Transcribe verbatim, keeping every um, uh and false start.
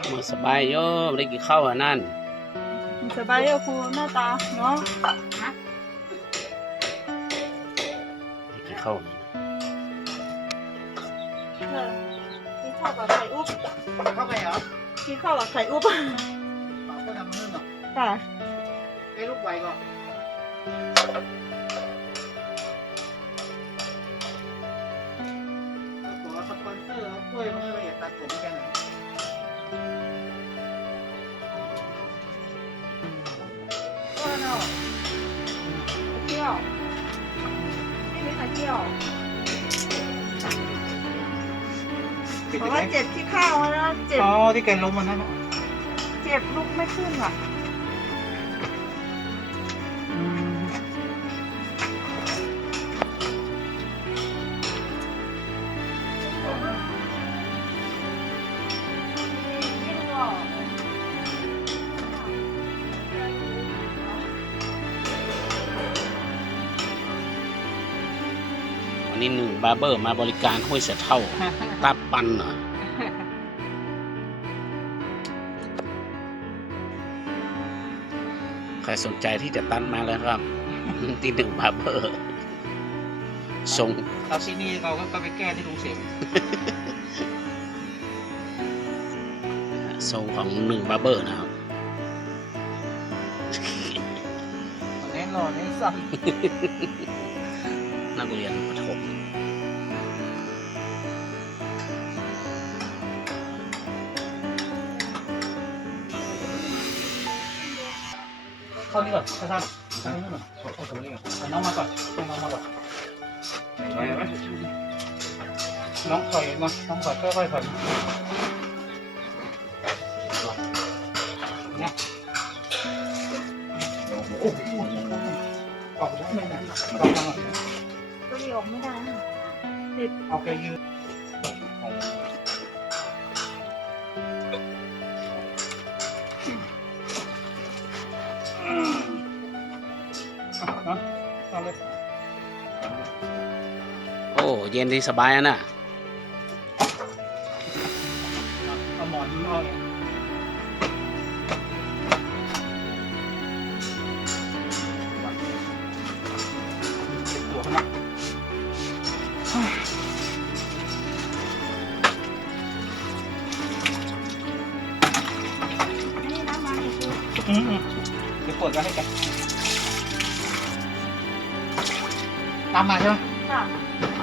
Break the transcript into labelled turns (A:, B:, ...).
A: มาสบายโยไม่ได้กินข้าวอ่ะนั่น
B: สบายอยู่ครูหน้าตาเนาะ
A: ได้กินข้าว
B: กินข้าวกับไข่อุ๊บ
C: เข้าไปเหรอ
B: กินข้าวกับไข่อุ๊บ
C: ปากก็ทำมือเนาะ
B: ค่ะ
C: ไอ้ลูกไวก่อนขอสปอนเซอร์เขาช่วยมือละเอียดตัดผมแค่ไหน
B: ก็เนาะเที่ยวไม่มีใครเที่ยวเพราะว่าเจ็บที่ข้าวนะเจ็บ
C: อ๋อที่แกล้มมันนั่น
B: เจ็บลุกไม่ขึ้นอ่ะ
A: วันนี้หนึ่งบาร์เบอร์มาบริการห้วยเสือเท่าตัดปันเหรอใครสนใจที่จะตัดมาแล้วครับที่หนึ่งบาร์เบอร์ส่ง
C: เราที่นี่เราก็ไปแก้ที่ลุงเสง
A: ส่งของหนึ่งบาร์เบอร์นะครับ
C: แน่นอนนี่สั่ง
A: นักเรียนประถม
C: เข้านี่ก่อนท่านท่านนี่ก่อนเข้าตรงนี้ก่อนน้องมาก่อนน้องมาก่อนน้องถอยมาน้องถอยค่อยๆถอยเนี่ยโอ้โหออกได้ไหมเนี่ยลองทำหน่อย
B: ก็ดีออกไม่ได้ติด
C: เอาแกยืน
A: โอ้เย็นดีสบายอ่ะนะ
C: เอาหมอนเอาเนี่ยตัวขนาด
B: นี่น้ำมันอีกคือ
C: อืมเดี๋ยวเปิดกันให้แกตามมาใช่ไหม
B: ค่ะ